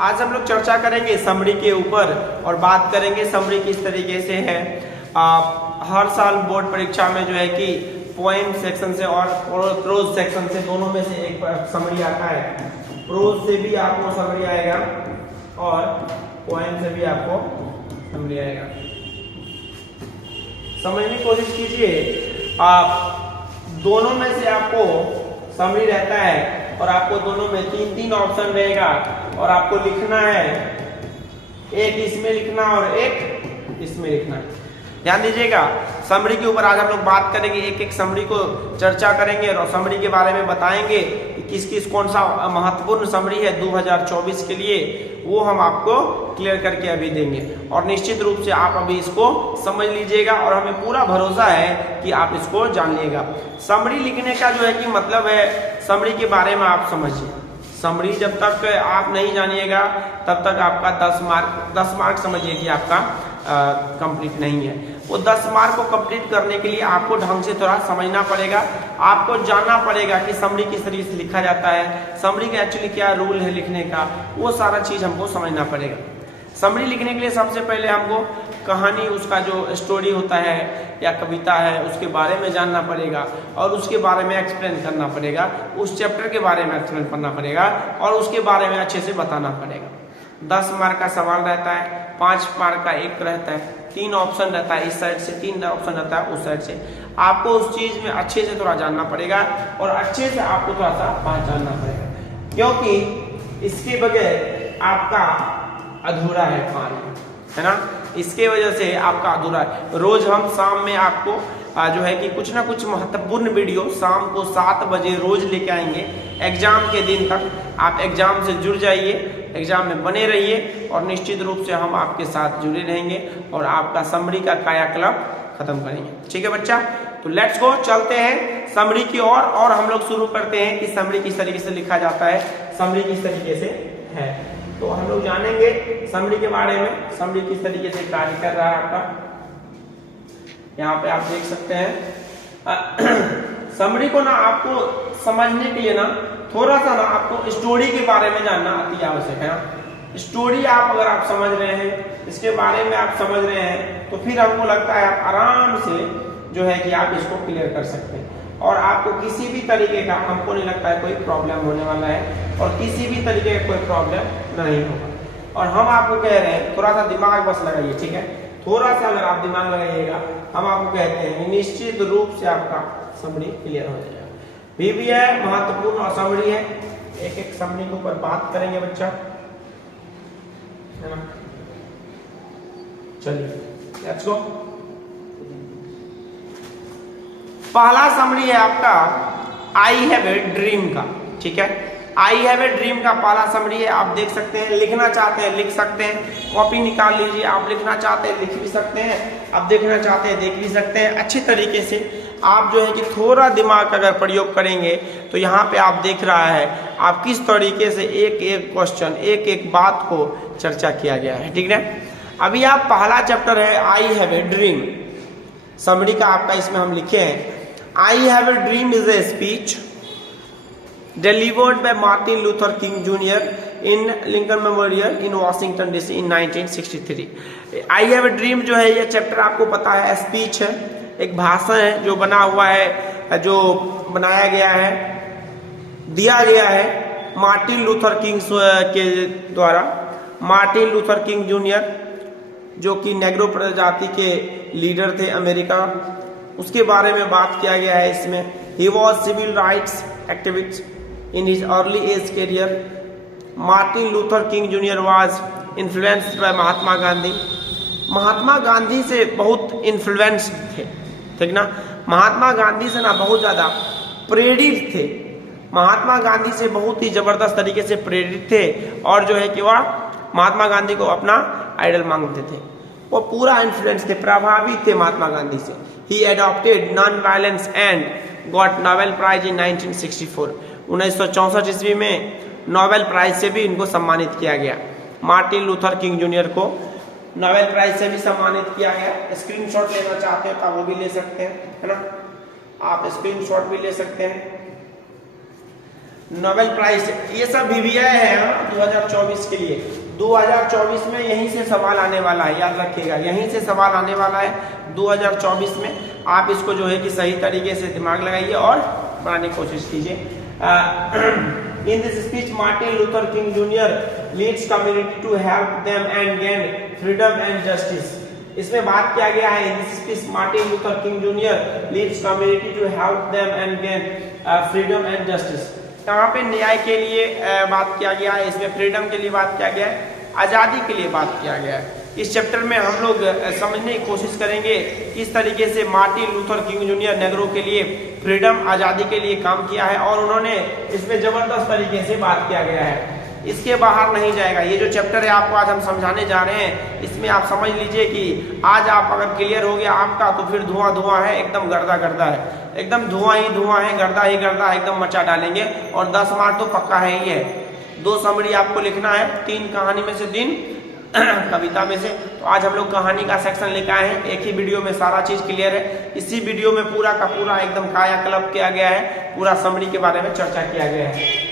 आज हम लोग चर्चा करेंगे समरी के ऊपर और बात करेंगे समरी किस तरीके से है। हर साल बोर्ड परीक्षा में जो है कि पोएम सेक्शन से और प्रोज सेक्शन से दोनों में से एक समरी आता है। प्रोज से भी आपको समरी आएगा और पोएम से भी आपको समरी आएगा। समझने की कोशिश कीजिए। दोनों में से आपको समरी रहता है और आपको दोनों में तीन ऑप्शन रहेगा और आपको लिखना है, एक इसमें लिखना और एक इसमें लिखना। ध्यान दीजिएगा, समरी के ऊपर आज हम लोग बात करेंगे, एक एक समरी को चर्चा करेंगे और समरी के बारे में बताएंगे कि किस किस कौन सा महत्वपूर्ण समरी है 2024 के लिए, वो हम आपको क्लियर करके अभी देंगे। और निश्चित रूप से आप अभी इसको समझ लीजिएगा और हमें पूरा भरोसा है कि आप इसको जान लीजिएगा। समरी लिखने का जो है कि मतलब है, समरी के बारे में आप समझिए। समरी जब तक आप नहीं जानिएगा तब तक आपका 10 मार्क समझिए कि आपका कंप्लीट नहीं है। वो 10 मार्क को कंप्लीट करने के लिए आपको ढंग से थोड़ा समझना पड़ेगा, आपको जानना पड़ेगा कि समरी किस तरीके से लिखा जाता है, समरी का एक्चुअली क्या रूल है लिखने का, वो सारा चीज हमको समझना पड़ेगा। समरी लिखने के लिए सबसे पहले हमको कहानी, उसका जो स्टोरी होता है या कविता है, उसके बारे में जानना पड़ेगा और उसके बारे में एक्सप्लेन करना पड़ेगा, उस चैप्टर के बारे में एक्सप्लेन करना पड़ेगा और उसके बारे में अच्छे से बताना पड़ेगा। 10 मार्क का सवाल रहता है, 5 मार्क का एक रहता है, 3 ऑप्शन रहता है इस साइड से, 3 ऑप्शन रहता है उस साइड से। आपको उस चीज में अच्छे से थोड़ा जानना पड़ेगा और अच्छे से आपको थोड़ा सा पहचानना पड़ेगा, क्योंकि इसके बगैर आपका अधूरा है पानी, है ना। इसके वजह से आपका अधूरा है। रोज हम शाम में आपको जो है कि कुछ ना कुछ महत्वपूर्ण वीडियो शाम को 7 बजे रोज लेके आएंगे। एग्जाम के दिन तक आप एग्जाम से जुड़ जाइए, एग्जाम में बने रहिए और निश्चित रूप से हम आपके साथ जुड़े रहेंगे और आपका समरी का कायाकल्प खत्म करेंगे। ठीक है बच्चा, तो लेट्स गो, चलते हैं समरी की ओर और हम लोग शुरू करते हैं कि समरी किस तरीके से लिखा जाता है, समरी किस तरीके से है। तो हम लोग जानेंगे समरी के बारे में, समरी किस तरीके से कार्य कर रहा है आपका। यहाँ पे आप देख सकते हैं समरी को ना आपको समझने के लिए ना थोड़ा सा ना आपको स्टोरी के बारे में जानना अति आवश्यक है ना। स्टोरी आप अगर आप समझ रहे हैं, इसके बारे में आप समझ रहे हैं, तो फिर हमको लगता है आप आराम से जो है कि आप इसको क्लियर कर सकते हैं और आपको किसी भी तरीके का, हमको नहीं लगता है कोई प्रॉब्लम होने वाला है और किसी भी तरीके का कोई प्रॉब्लम नहीं होगा। और हम आपको कह रहे हैं थोड़ा सा दिमाग बस लगाइए, ठीक है, थोड़ा सा अगर आप दिमाग लगाइएगा, हम आपको कहते हैं निश्चित रूप से आपका समरी क्लियर हो जाएगा। भी है महत्वपूर्ण और समरी है, एक एक समरी के ऊपर बात करेंगे बच्चा, है ना। चलिए लेट्स गो। पहला समरी है आपका आई हैव ए ड्रीम का, ठीक है। आई हैव ए ड्रीम का पहला समरी है, आप देख सकते हैं। लिखना चाहते हैं लिख सकते हैं, कॉपी निकाल लीजिए। आप लिखना चाहते हैं लिख भी सकते हैं, आप देखना चाहते हैं देख भी सकते हैं। अच्छी तरीके से आप जो है कि थोड़ा दिमाग अगर प्रयोग करेंगे तो यहाँ पे आप देख रहा है आप किस तरीके से एक एक क्वेश्चन, एक एक बात को चर्चा किया गया है, ठीक है। अभी आप पहला चैप्टर है I have a dream, summary का आपका इसमें हम लिखे हैं I have a dream is a speech delivered by Martin Luther King Jr. in Lincoln Memorial in Washington DC in 1963। I have a dream जो है ये चैप्टर आपको पता है स्पीच है, एक भाषण है जो बना हुआ है, जो बनाया गया है, दिया गया है मार्टिन लूथर किंग के द्वारा। मार्टिन लूथर किंग जूनियर जो कि नेग्रो प्रजाति के लीडर थे अमेरिका, उसके बारे में बात किया गया है इसमें। He was civil rights activist in his early age career. Martin Luther King junior was influenced by Mahatma Gandhi. Mahatma Gandhi से बहुत इन्फ्लुएंस्ड थे, ठीक ना। महात्मा गांधी से ना बहुत ज्यादा प्रेरित थे, महात्मा गांधी से बहुत ही जबरदस्त तरीके से प्रेरित थे और जो है कि वह महात्मा गांधी को अपना आइडल मांगते थे। वो पूरा इन्फ्लुएंस थे, प्रभावित थे महात्मा गांधी से। He adopted non-violence and got Nobel Prize in 1964। 1964 ईस्वी में नोबेल प्राइज से भी इनको सम्मानित किया गया। मार्टिन लूथर किंग जूनियर को नोबेल प्राइज से भी सम्मानित किया गया। स्क्रीनशॉट लेना चाहते हैं तो वो भी ले सकते हैं, है ना, आप स्क्रीनशॉट भी ले सकते हैं। नोबेल प्राइज, ये सब VVI है 2024 के लिए। 2024 में यहीं से सवाल आने वाला है, याद रखिएगा, यहीं से सवाल आने वाला है 2024 में। आप इसको जो है कि सही तरीके से दिमाग लगाइए और बनाने की कोशिश कीजिए। In this speech, Martin Luther King Jr. leads community to help them and gain freedom and justice. इसमें बात किया गया है, in this speech, Martin Luther King Jr. leads community to help them and gain freedom and justice. यहाँ पे न्याय के लिए बात किया गया है, इसमें फ्रीडम के लिए बात किया गया है, आज़ादी के लिए बात किया गया है। इस चैप्टर में हम लोग समझने की कोशिश करेंगे किस तरीके से Martin Luther King junior Negro के लिए फ्रीडम, आज़ादी के लिए काम किया है, और उन्होंने इसमें ज़बरदस्त तरीके से बात किया गया है। इसके बाहर नहीं जाएगा। ये जो चैप्टर है आपको आज हम समझाने जा रहे हैं, इसमें आप समझ लीजिए कि आज आप अगर क्लियर हो गया आपका, तो फिर धुआं धुआं है, एकदम गर्दा गर्दा है, एकदम धुआं ही धुआं है, गर्दा ही गर्दा है, एकदम मचा डालेंगे। और 10 मार्क तो पक्का है ही है। 2 समरी आपको लिखना है, 3 कहानी में से 3 कविता में से। तो आज हम लोग कहानी का सेक्शन लेकर आए हैं, एक ही वीडियो में सारा चीज क्लियर है। इसी वीडियो में पूरा का पूरा एकदम कायाकल्प किया गया है, पूरा समरी के बारे में चर्चा किया गया है।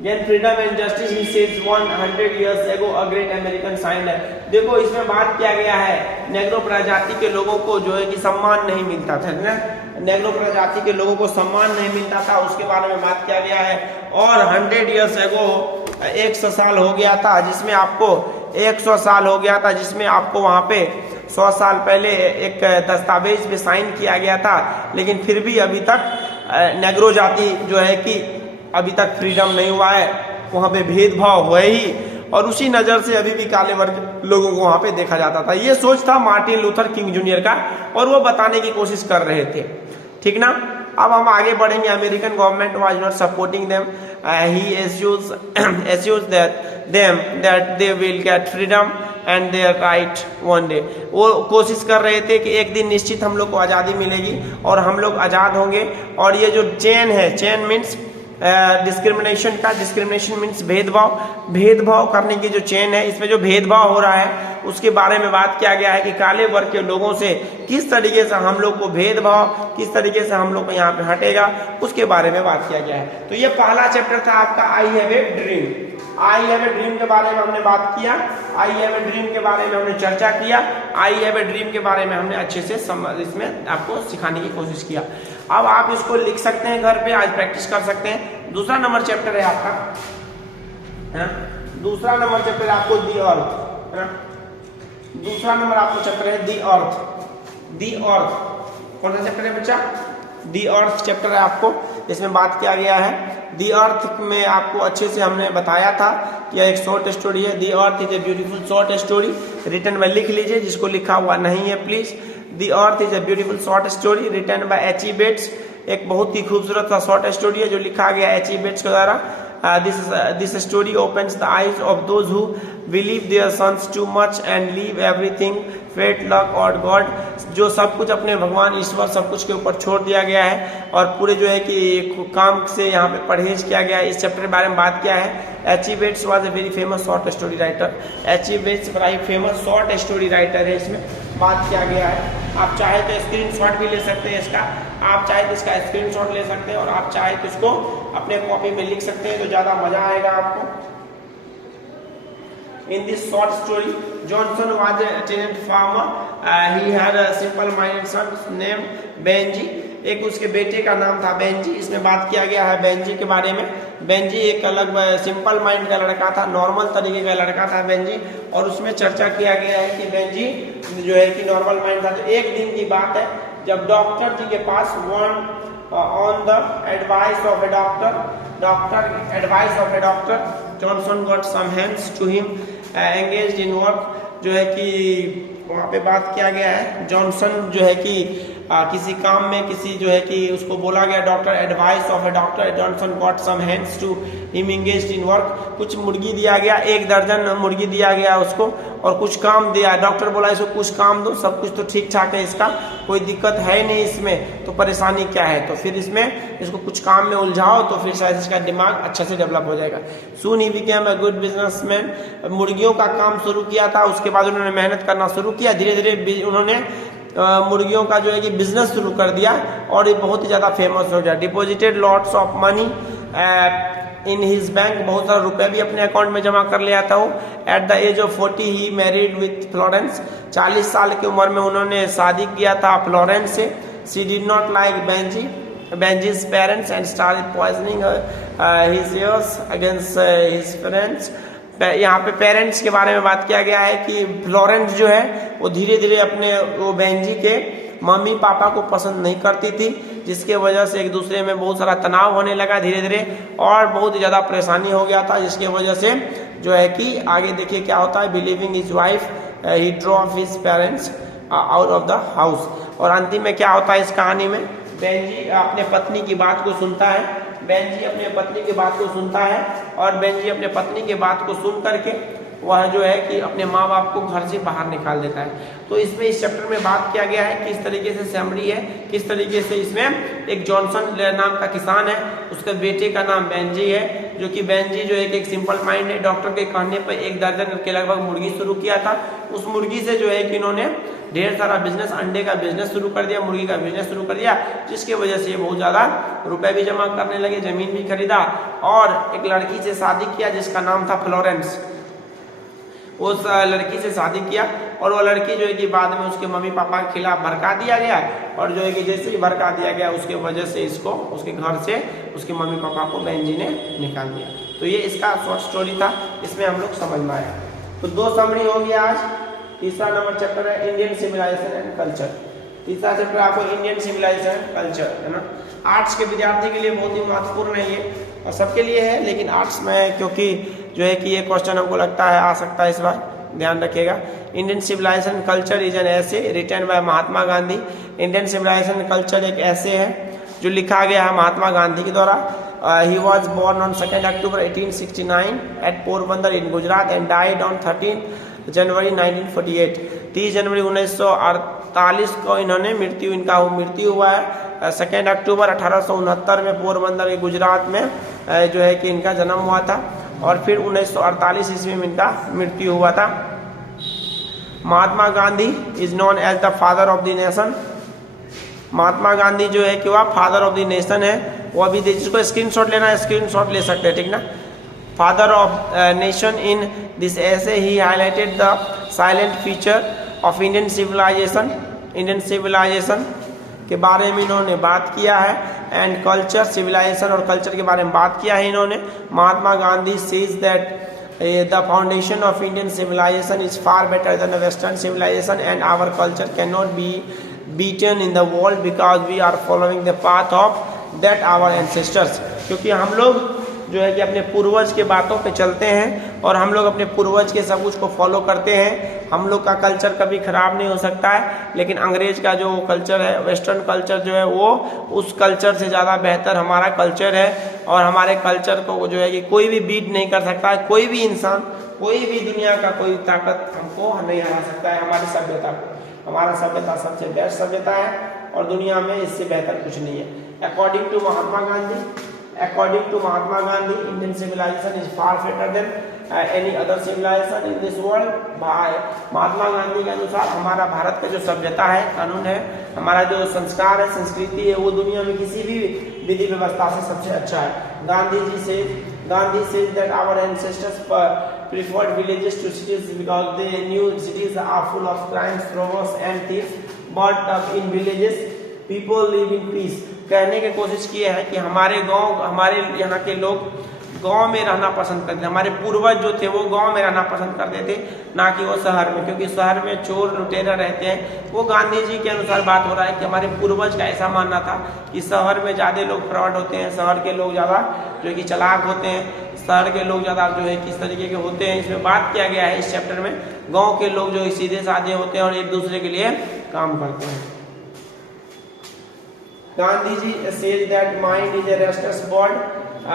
Gain freedom and justice, he says 100 years ago a great American signed. देखो इसमें बात किया गया है, नेग्रो प्रजाति के लोगों को जो है कि सम्मान नहीं मिलता था ना, नेग्रो प्रजाति के लोगों को सम्मान नहीं मिलता था, उसके बारे में बात किया गया है। और 100 years ago 100 साल हो गया था, जिसमें आपको 100 साल हो गया था, जिसमें आपको वहाँ पे 100 साल पहले एक दस्तावेज पे साइन किया गया था। लेकिन फिर भी अभी तक नेग्रो जाति जो है कि अभी तक फ्रीडम नहीं हुआ है, वहाँ पे भेदभाव हुआ ही, और उसी नज़र से अभी भी काले वर्ग लोगों को वहाँ पे देखा जाता था। ये सोच था मार्टिन लूथर किंग जूनियर का, और वो बताने की कोशिश कर रहे थे, ठीक ना। अब हम आगे बढ़ेंगे। American government was not supporting them, he assures that they will get freedom and their right one day. वो कोशिश कर रहे थे कि एक दिन निश्चित हम लोग को आज़ादी मिलेगी और हम लोग आज़ाद होंगे। और ये जो चेन है, चेन मीन्स डिस्क्रिमिनेशन का, डिस्क्रिमिनेशन मीन्स भेदभाव, भेदभाव करने की जो चेन है, इसमें जो भेदभाव हो रहा है उसके बारे में बात किया गया है कि काले वर्ग के लोगों से किस तरीके से हम लोग को भेदभाव, किस तरीके से हम लोग को यहाँ पे हटेगा, उसके बारे में बात किया गया है। तो ये पहला चैप्टर था आपका I have a dream. I have a dream के बारे में हमने बात किया, आई हैव ए ड्रीम के बारे में हमने चर्चा किया, आई हैव ए ड्रीम के बारे में हमने अच्छे से इसमें आपको सिखाने की कोशिश किया। अब आप इसको लिख सकते हैं घर पे, आज प्रैक्टिस कर सकते हैं। दूसरा नंबर चैप्टर है आपका, है ना, दूसरा नंबर चैप्टर आपको दी अर्थ, है ना, दूसरा नंबर आपको चैप्टर है दी अर्थ। दी अर्थ कौन सा चैप्टर है बच्चा? दी अर्थ चैप्टर है आपको, इसमें बात किया गया है। दी अर्थ में आपको अच्छे से हमने बताया था कि एक शॉर्ट स्टोरी है। The earth is a beautiful short story written by, लिख लीजिए जिसको लिखा हुआ नहीं है please. The earth is a beautiful short story written by H.E. Bates. एक बहुत ही खूबसूरत सा शॉर्ट स्टोरी है जो लिखा गया H.E. बेट्स के द्वारा। This story opens the eyes of those who believe their sons too much and leave everything fate, luck or God। जो सब कुछ अपने भगवान ईश्वर सब कुछ के ऊपर छोड़ दिया गया है, और पूरे जो है कि काम से यहाँ पे परहेज किया गया है। इस चैप्टर के बारे में बात किया है। H.E. Bates was a very famous short story writer. H.E. Bates बड़ा ही फेमस शॉर्ट स्टोरी राइटर है, इसमें बात किया गया है। आप चाहे तो स्क्रीनशॉट भी ले सकते हैं इसका, आप चाहे तो इसका स्क्रीनशॉट ले सकते हैं, और आप चाहे तो इसको अपने कॉपी में लिख सकते हैं, तो ज्यादा मजा आएगा आपको। In this short story, Johnson was a tenant farmer. He had a simple-minded son named Benji. एक उसके बेटे का नाम था बेंजी। इसमें बात किया गया है बेंजी के बारे में। बेंजी एक अलग सिंपल माइंड का लड़का था, नॉर्मल तरीके का लड़का था बेंजी, और उसमें चर्चा किया गया है कि बेंजी जो है कि नॉर्मल माइंड था। तो एक दिन की बात है जब डॉक्टर जी के पास on the advice of a doctor Johnson got some hands to him engaged in work. जो है कि वहाँ पे बात किया गया है, जॉनसन जो है कि किसी काम में किसी जो है कि उसको बोला गया, doctor advice of a doctor Johnson got some hands to him engaged in work. कुछ मुर्गी दिया गया, 1 दर्जन मुर्गी दिया गया उसको, और कुछ काम दिया। डॉक्टर बोला इसको कुछ काम दो, सब कुछ तो ठीक ठाक है, इसका कोई दिक्कत है नहीं, इसमें तो परेशानी क्या है, तो फिर इसमें इसको कुछ काम में उलझाओ तो फिर शायद इसका दिमाग अच्छा से डेवलप हो जाएगा। सून ही बिकेम अ गुड बिजनेसमैन। मुर्गियों का काम शुरू किया था, उसके बाद उन्होंने मेहनत करना शुरू किया, धीरे धीरे उन्होंने मुर्गियों का जो है कि बिजनेस शुरू कर दिया, और ये बहुत ही ज़्यादा फेमस हो गया। Deposited lots of money in his bank, बहुत सारा रुपया भी अपने अकाउंट में जमा कर लिया था वो। At the age of 40 he married with Florence, 40 साल की उम्र में उन्होंने शादी किया था फ्लोरेंस से। She did not like Benjy's parents and started poisoning his ears against his parents। यहाँ पे पेरेंट्स के बारे में बात किया गया है कि फ्लोरेंस जो है वो धीरे धीरे अपने वो बेंजी के मम्मी पापा को पसंद नहीं करती थी, जिसके वजह से एक दूसरे में बहुत सारा तनाव होने लगा धीरे धीरे, और बहुत ज़्यादा परेशानी हो गया था, जिसके वजह से जो है कि आगे देखिए क्या होता है। Believing his wife he drove his parents out of the house. और अंतिम में क्या होता है इस कहानी में, बेंजी अपने पत्नी की बात को सुनता है, बेंजी अपने पत्नी की बात को सुनता है, और बेंजी अपने पत्नी की बात को सुन करके वह जो है कि अपने माँ बाप को घर से बाहर निकाल देता है। तो इसमें इस चैप्टर में बात किया गया है किस तरीके से समरी है, किस तरीके से इसमें एक जॉनसन नाम का किसान है, उसके बेटे का नाम बेंजी है, जो कि बेंजी जो एक सिंपल माइंड है। डॉक्टर के कहने पर 1 दर्जन के लगभग मुर्गी शुरू किया था। उस मुर्गी से जो है कि इन्होंने ढेर सारा बिजनेस, अंडे का बिजनेस शुरू कर दिया, मुर्गी का बिजनेस शुरू कर दिया, जिसके वजह से ये बहुत ज़्यादा रुपए भी जमा करने लगे, ज़मीन भी खरीदा, और एक लड़की से शादी किया जिसका नाम था फ्लोरेंस। उस लड़की से शादी किया, और वो लड़की जो है कि बाद में उसके मम्मी पापा के खिलाफ भड़का दिया गया, और जो है कि जैसे ही भड़का दिया गया उसके वजह से इसको उसके घर से उसके मम्मी पापा को बेंजी ने निकाल दिया। तो ये इसका शॉर्ट स्टोरी था, इसमें हम लोग समझ में आया। तो 2 समरी हो गया आज। तीसरा नंबर चैप्टर है इंडियन सिविलाइजेशन एंड कल्चर। तीसरा चैप्टर आपको इंडियन सिविलाइजेशन एंड कल्चर है ना। आर्ट्स के विद्यार्थी के लिए बहुत ही महत्वपूर्ण है ये, और सबके लिए है, लेकिन आर्ट्स में क्योंकि जो है कि ये क्वेश्चन हमको लगता है आ सकता है इस बार, ध्यान रखिएगा। Indian civilization culture is an essay written by Mahatma Gandhi. Indian civilization culture एक ऐसे है जो लिखा गया है महात्मा गांधी के द्वारा। He was born on 2 October 1869 at Porbandar in Gujarat and died on 13 January 1948। 30 जनवरी 1948 को इन्होंने इनका मृत्यु हुआ है। 2 अक्टूबर 1869 में पोरबंदर के गुजरात में जो है कि इनका जन्म हुआ था, और फिर 1948 ईस्वी में इनका मृत्यु हुआ था। Mahatma Gandhi is known as the father of the nation. Mahatma Gandhi जो है कि वह फादर ऑफ द नेशन है। वो अभी जिसको स्क्रीनशॉट लेना है स्क्रीनशॉट ले सकते हैं, ठीक ना। Father of nation in this essay he highlighted the silent feature of Indian civilization. Indian civilization के बारे में इन्होंने बात किया है, एंड कल्चर, सिविलाइजेशन और कल्चर के बारे में बात किया है इन्होंने। Mahatma Gandhi says that the foundation of Indian civilization is far better than western civilization and our culture can not be beaten in the world because we are following the path of that our ancestors. क्योंकि हम लोग जो है कि अपने पूर्वज के बातों पे चलते हैं, और हम लोग अपने पूर्वज के सब कुछ को फॉलो करते हैं। हम लोग का कल्चर कभी खराब नहीं हो सकता है, लेकिन अंग्रेज का जो कल्चर है, वेस्टर्न कल्चर जो है, वो उस कल्चर से ज़्यादा बेहतर हमारा कल्चर है, और हमारे कल्चर को जो है कि कोई भी बीट नहीं कर सकता है। कोई भी इंसान, कोई भी दुनिया का कोई ताकत हमको नहीं हरा सकता है हमारी सभ्यता को। हमारा सभ्यता सबसे बेस्ट सभ्यता है, और दुनिया में इससे बेहतर कुछ नहीं है। According to Mahatma Gandhi, Indian civilization is far better than any other civilization in this world। भाई महात्मा गांधी के अनुसार हमारा भारत का जो सभ्यता है, कानून है, हमारा जो संस्कार है, संस्कृति है, वो दुनिया में किसी भी विधि व्यवस्था से सबसे अच्छा है। Gandhi says that our ancestors preferred villages to cities because they knew cities are full of crimes, robbers and thieves, but in villages people live in peace। कहने की कोशिश की है कि हमारे गांव, हमारे यहाँ के लोग गांव में रहना पसंद करते, हमारे पूर्वज जो थे वो गांव में रहना पसंद करते थे, ना कि वो शहर में, क्योंकि शहर में चोर लुटेरा रहते हैं। वो गांधी जी के अनुसार बात हो रहा है कि हमारे पूर्वज का ऐसा मानना था कि शहर में ज़्यादा लोग फ्रॉड होते हैं, शहर के लोग ज़्यादा जो कि चालाक होते हैं, शहर के लोग ज़्यादा जो है किस तरीके के होते हैं। इसमें बात किया गया है इस चैप्टर में, गाँव के लोग जो सीधे साधे होते हैं और एक दूसरे के लिए काम करते हैं। Gandhi ji says that mind is a restless bird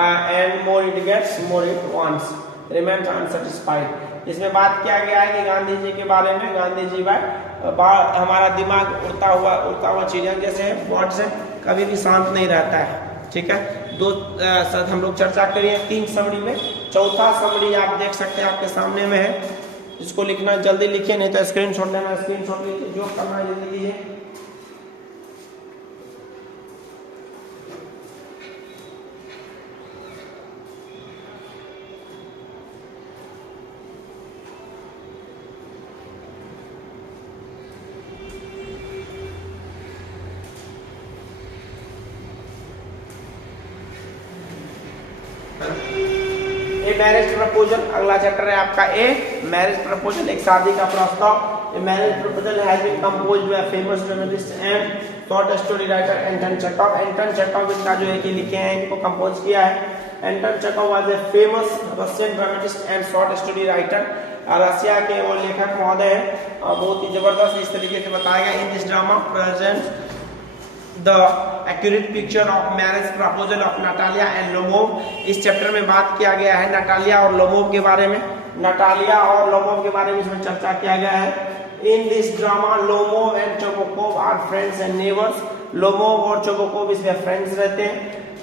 and more it gets, more it wants, remains unsatisfied। इसमें बात किया गया है कि गांधी जी के बारे में, गांधी जी हमारा दिमाग उड़ता हुआ चिड़िया जैसे है, बर्ड से कभी भी शांत नहीं रहता है, ठीक है। 2 हम लोग चर्चा करिए 3 समरी में। चौथा समरी आप देख सकते हैं आपके सामने में है, जिसको लिखना जल्दी लिखिए, नहीं तो स्क्रीनशॉट लेना, स्क्रीनशॉट लीजिए, जो करना है जल्दी कीजिए। ए मैरिज प्रपोजल, अगला चैप्टर है आपका ए मैरिज प्रपोजल, एक शादी का प्रस्ताव। A marriage proposal has been composed by famous journalist and short story writer Anton Chekhov. Anton Chekhov इसका जो है कि लिखे हैं, इनको कंपोज किया है। Anton Chekhov was a famous Russian dramatist and short story writer. Russia के वो लेखक महोदय हैं और बहुत ही जबरदस्त इस तरीके से बताया गया। In this drama present the accurate picture of marriage proposal of Natalya and Lomov. इस चैप्टर में बात किया गया है नटालिया और लोमोव के बारे में। नटालिया और लोमोव के बारे में इसमें चर्चा किया गया है। In this drama Lomov and Chubukov are friends and neighbours. Lomov और चोबोकोव इसमें फ्रेंड्स रहते हैं,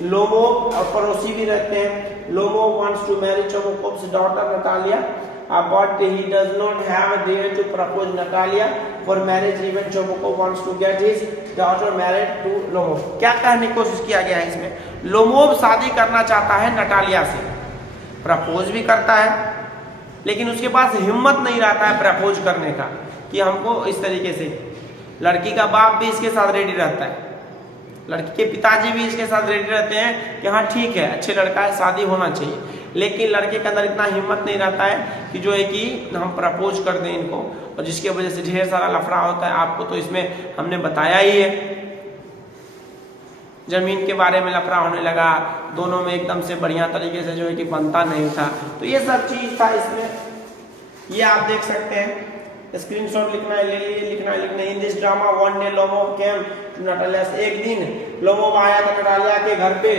लोमोव और पड़ोसी भी रहते हैं। Lomov wants to marry Chubukov's daughter Natalia but he does not have a dare to propose Natalia for marriage. Even Chobokov wants to get his daughter married to Lomov. क्या कहने की कोशिश किया गया है इसमें? लोमोव शादी करना चाहता है नटालिया से, प्रपोज भी करता है, लेकिन उसके पास हिम्मत नहीं रहता है प्रपोज करने का कि हमको इस तरीके से। लड़की का बाप भी इसके साथ रेडी रहता है, लड़की के पिताजी भी इसके साथ रेडी रहते हैं कि हाँ ठीक है, अच्छे लड़का है, शादी होना चाहिए, लेकिन लड़के के अंदर इतना हिम्मत नहीं रहता है कि जो है कि हम प्रपोज कर दें इनको, और जिसकी वजह से ढेर सारा लफड़ा होता है। आपको तो इसमें हमने बताया ही है, जमीन के बारे में लफड़ा होने लगा, दोनों में एकदम से बढ़िया तरीके से जो है कि बनता नहीं था, तो ये सब चीज था इसमें। ये आप देख सकते हैं, स्क्रीनशॉट लिखना है, ले लिए, लिखना है, लिखना है। In this drama one day Lomov came to Natalya. एक दिन लोमोव आया था नटालिया के घर पे,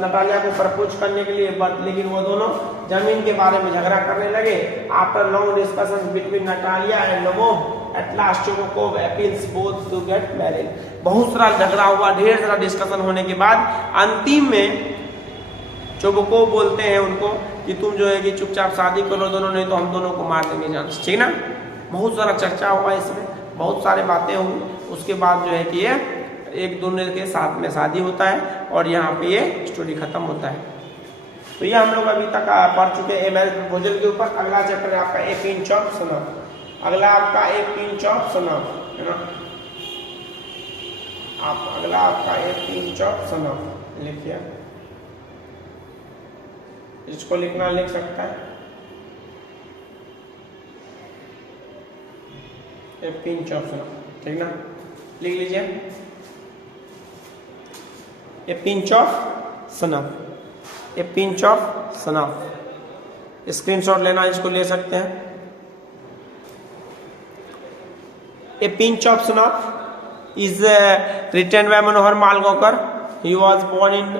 नटालिया को प्रपोज करने के लिए, बट लेकिन वो दोनों जमीन के बारे में झगड़ा करने लगे। After long discussion between Natalia and Lomov at last Chubukov appeals both to get married. बहुत सारा झगड़ा हुआ, ढेर सारा डिस्कशन होने के बाद अंतिम में चोबोकोव बोलते हैं उनको कि तुम जो है कि चुपचाप शादी करो दोनों, नहीं तो हम दोनों को मार देंगे जान, ठीक ना। बहुत सारा चर्चा हुआ इसमें, बहुत सारे बातें हुई। उसके बाद जो है कि ये एक दोनों के साथ में शादी होता है और यहाँ पे ये स्टोरी खत्म होता है। तो ये हम लोग अभी तक पढ़ चुके हैं मैरिज प्रपोजल के ऊपर। अगला चैप्टर है आपका ए पिंच ऑफ सनम। अगला आपका ए पिंच ऑफ सनम है ना, आप अगला आपका ए पिंच ऑफ सनम लिखिए, इसको लिखना लिख सकता है, ए पिंच ऑफ सनम, ठीक ना, लिख लीजिए a pinch of snuff, a pinch of snuff. Screenshot लेना इसको ले सकते हैं। A pinch of snuff is written by Manohar Malgonkar. He was born in,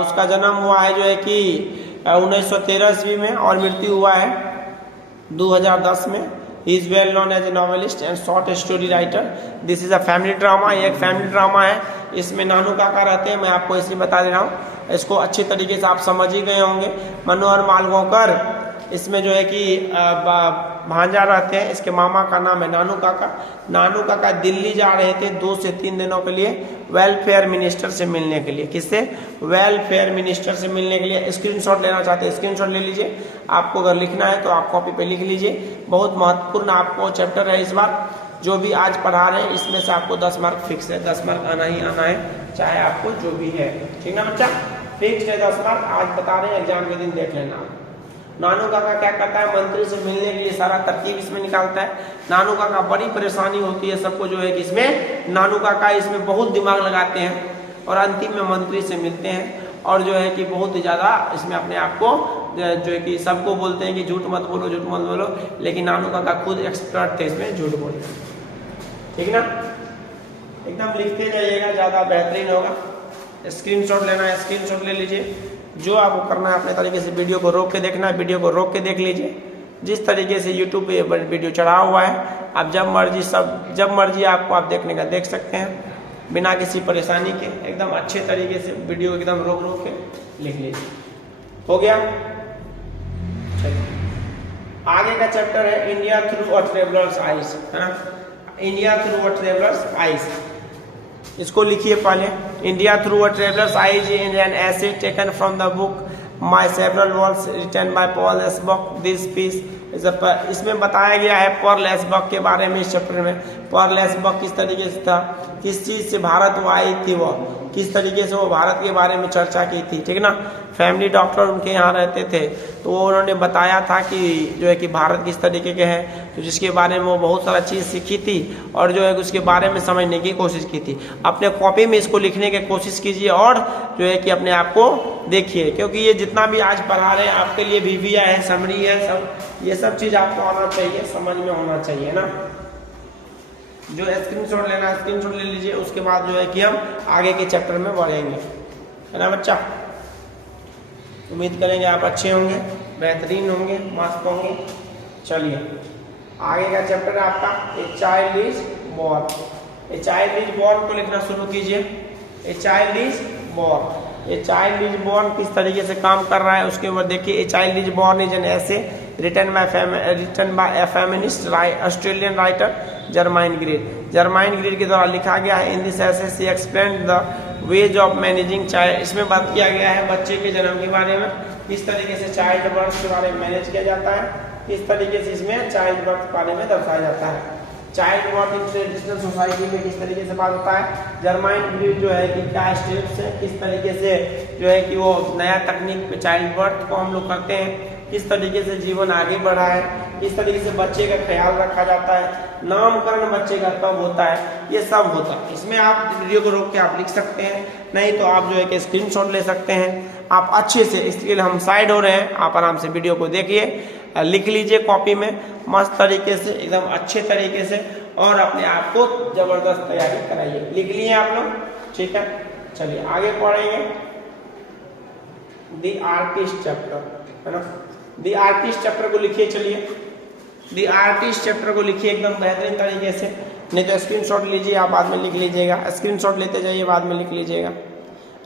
उसका जन्म हुआ है जो है कि 1913 ईस्वी में और मृत्यु हुआ है 2010 में। He is well known as a novelist and short story writer. This is a family drama. ये एक फैमिली ड्रामा है, इसमें नानू काका रहते हैं, मैं आपको इसलिए बता दे रहा हूँ, इसको अच्छी तरीके से आप समझ ही गए होंगे। मनोहर मालगांवकर इसमें जो है कि भांजा रहते हैं, इसके मामा का नाम है नानू काका। नानू काका दिल्ली जा रहे थे 2 से 3 दिनों के लिए वेलफेयर मिनिस्टर से मिलने के लिए। किससे? वेलफेयर मिनिस्टर से मिलने के लिए। स्क्रीनशॉट लेना चाहते हैं, स्क्रीनशॉट ले लीजिए। आपको अगर लिखना है तो आप कॉपी पे लिख लीजिए। बहुत महत्वपूर्ण आपको चैप्टर है इस बार, जो भी आज पढ़ा रहे हैं इसमें से आपको 10 मार्क फिक्स है, 10 मार्क आना ही आना है, चाहे आपको जो भी है, ठीक ना बच्चा, फिक्स है 10 मार्क। आज बता रहे हैं, एग्जाम के दिन देख लेना। नानू काका क्या करता है, मंत्री से मिलने के लिए सारा तरकीब इसमें निकालता है। नानू काका बड़ी परेशानी होती है सबको जो है कि इसमें नानू काका इसमें बहुत दिमाग लगाते हैं और अंतिम में मंत्री से मिलते हैं और जो है कि बहुत ही ज़्यादा इसमें अपने आप को जो है कि सबको बोलते हैं कि झूठ मत बोलो, झूठ मत बोलो, लेकिन नानू काका खुद एक्सपर्ट थे इसमें झूठ बोलने, ठीक ना। एकदम लिखते जाइएगा, ज़्यादा बेहतरीन होगा। स्क्रीनशॉट लेना है, स्क्रीनशॉट ले लीजिए। जो आपको करना है अपने तरीके से वीडियो को रोक के देखना है, वीडियो को रोक के देख लीजिए। जिस तरीके से यूट्यूब पे वीडियो चढ़ा हुआ है, आप जब मर्जी आपको आप देखने का देख सकते हैं, बिना किसी परेशानी के एकदम अच्छे तरीके से वीडियो एकदम रोक के लिख लीजिए। हो गया, चलिए आगे का चैप्टर है India through a traveller's eyes, है ना। India through a traveller's eyes, इसको लिखिए पहले। India through a traveller's eyes is an essay taken from the book my several worlds written by Pearl S Buck. This piece इसमें बताया गया है Paul एसबक के बारे में। इस चैप्टर में पॉल एसबक किस तरीके से था, किस चीज से भारत वो आई थी, वो किस तरीके से वो भारत के बारे में चर्चा की थी, ठीक ना। फैमिली डॉक्टर उनके यहाँ रहते थे, तो वो उन्होंने बताया था कि जो है कि भारत किस तरीके के हैं, तो जिसके बारे में वो बहुत सारा चीज़ सीखी थी और जो है उसके बारे में समझने की कोशिश की थी। अपने कॉपी में इसको लिखने की कोशिश कीजिए और जो है कि अपने आप को देखिए, क्योंकि ये जितना भी आज पढ़ा रहे हैं आपके लिए VVI है, समरी है, सब ये सब चीज़ आपको आना चाहिए, समझ में होना चाहिए ना। जो स्क्रीनशॉट लेना है स्क्रीनशॉट ले लीजिए, उसके बाद जो है कि हम आगे के चैप्टर में बढ़ेंगे, है ना बच्चा। उम्मीद करेंगे आप अच्छे होंगे, बेहतरीन होंगे, मस्त होंगे। चलिए आगे का चैप्टर है आपका ए child is born. A child is born को लिखना शुरू कीजिए। ए child is born, A child is born किस तरीके से काम कर रहा है उसके ऊपर देखिए। A child is born is an essay written by a feminist Australian writer Germaine Greer. Germaine Greer के द्वारा लिखा गया है। In this essay she explained the ways of managing child. इसमें बात किया गया है बच्चे के जन्म के बारे में, किस तरीके से चाइल्ड बर्थ के बारे में मैनेज किया जाता है, किस तरीके से इसमें चाइल्ड बर्थ के बारे में दर्शाया जाता है। Child birth in traditional society में किस तरीके से बात होता है। जर्माइन ग्रीड जो है कि क्या स्टेप्स है, किस तरीके से जो है कि वो नया तकनीक पे चाइल्ड बर्थ को हम लोग करते हैं, किस तरीके से जीवन आगे बढ़ा है, किस तरीके से बच्चे का ख्याल रखा जाता है, नामकरण बच्चे का कब होता है, ये सब होता है। इसमें आप वीडियो को रोक के आप लिख सकते हैं, नहीं तो आप जो है कि स्क्रीनशॉट ले सकते हैं। आप अच्छे से, इसके लिए हम साइड हो रहे हैं, आप आराम से वीडियो को देखिए, लिख लीजिए कॉपी में मस्त तरीके से, एकदम अच्छे तरीके से, और अपने आप को जबरदस्त तैयारी कराइए। लिख लिए आप लोग, ठीक है। चलिए आगे पढ़ेंगे द आर्टिस्ट चैप्टर, है ना। द आर्टिस्ट चैप्टर को लिखिए। चलिए द आर्टिस्ट चैप्टर को लिखिए एकदम बेहतरीन तरीके से, नहीं तो स्क्रीनशॉट लीजिए, आप बाद में लिख लीजिएगा। स्क्रीनशॉट लेते जाइए, बाद में लिख लीजिएगा।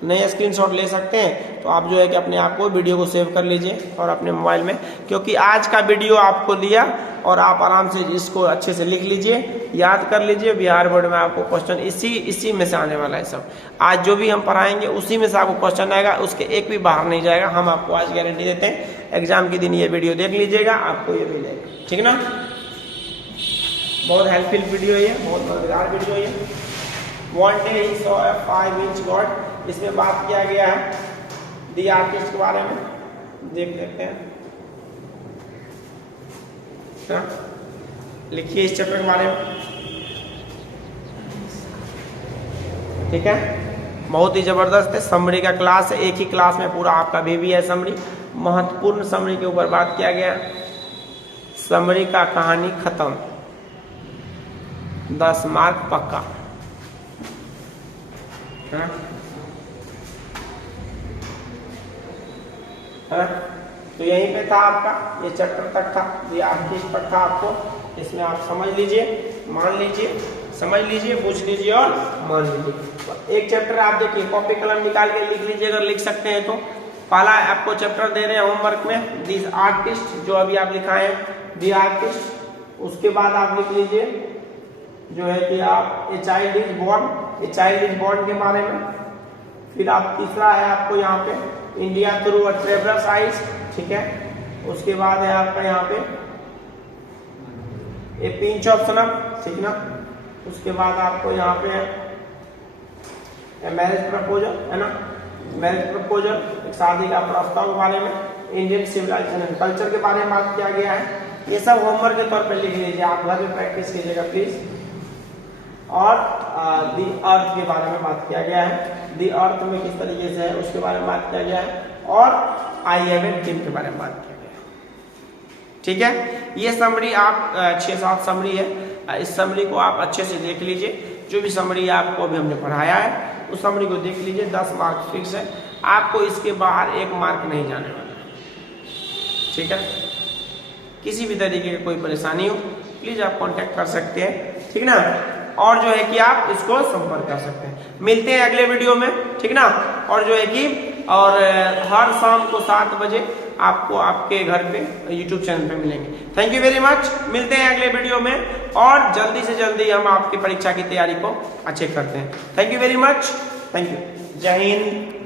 नए स्क्रीनशॉट ले सकते हैं तो आप जो है कि अपने आप को वीडियो को सेव कर लीजिए और अपने मोबाइल में, क्योंकि आज का वीडियो आपको दिया और आप आराम से इसको अच्छे से लिख लीजिए, याद कर लीजिए। बिहार बोर्ड में आपको क्वेश्चन इसी में से आने वाला है सब। आज जो भी हम पढ़ाएंगे उसी में से आपको क्वेश्चन आएगा, उसके एक भी बाहर नहीं जाएगा, हम आपको आज गारंटी देते हैं। एग्जाम के दिन ये वीडियो देख लीजिएगा, आपको ये मिल जाएगा, ठीक ना। बहुत हेल्पफुल वीडियो है, बहुत मजेदार वीडियो है। One day he saw a 5-inch god, इसमें बात किया गया है दी आर्टिस्ट के बारे में, देख लेते हैं। लिखिए इस चैप्टर के बारे में, ठीक है। बहुत ही जबरदस्त है, समरी का क्लास है, एक ही क्लास में पूरा आपका VVI है समरी। महत्वपूर्ण समरी के ऊपर बात किया गया। समरी का कहानी खत्म, 10 मार्क पक्का, है? तो यहीं पे था आपका, ये चैप्टर तक था, ये आर्टिस्ट तक था आपको। इसमें आप समझ लीजिए, मान लीजिए, समझ लीजिए, पूछ लीजिए और मान लीजिए। एक चैप्टर आप देखिए, कॉपी कलम निकाल के लिख लीजिए अगर लिख सकते हैं तो। पहला आपको चैप्टर दे रहे हैं होमवर्क में, दिस आर्टिस्ट, जो अभी आप लिखाए दी आर्टिस्ट। उसके बाद आप लिख लीजिए जो है कि आप ए child is born, A child is born के बारे में। फिर आप तीसरा है आपको यहाँ पे India through a traveller's eyes, ठीक है। उसके बाद है आपका यहाँ पे ए पिंच ऑफ सनम, ठीक ना। उसके बाद आपको यहाँ पे मैरिज प्रपोजल, है ना। मैरिज प्रपोजल, एक शादी का प्रस्ताव के बारे में। इंडियन सिविलाइजेशन एंड कल्चर के बारे में बात किया गया है। ये सब होमवर्क के तौर पर लिख लीजिए, आप घर में प्रैक्टिस कीजिएगा प्लीज। और दी अर्थ के बारे में बात किया गया है, दी अर्थ में किस तरीके से है उसके बारे में बात किया गया है। और आई हैव ए ड्रीम के बारे में बात किया गया है, ठीक है। ये समरी आप 6-7 समरी है, इस समरी को आप अच्छे से देख लीजिए। जो भी समरी आपको अभी हमने पढ़ाया है उस समरी को देख लीजिए, 10 मार्क फिक्स है, आपको इसके बाहर 1 मार्क नहीं जाने वाला, ठीक है। किसी भी तरीके की कोई परेशानी हो प्लीज आप कांटेक्ट कर सकते हैं, ठीक ना। और जो है कि आप इसको संपर्क कर सकते हैं। मिलते हैं अगले वीडियो में, ठीक ना। और जो है कि हर शाम को 7 बजे आपको आपके घर पे YouTube चैनल पे मिलेंगे। थैंक यू वेरी मच, मिलते हैं अगले वीडियो में और जल्दी से जल्दी हम आपकी परीक्षा की तैयारी को अच्छे करते हैं। Thank you very much, thank you, जय हिंद।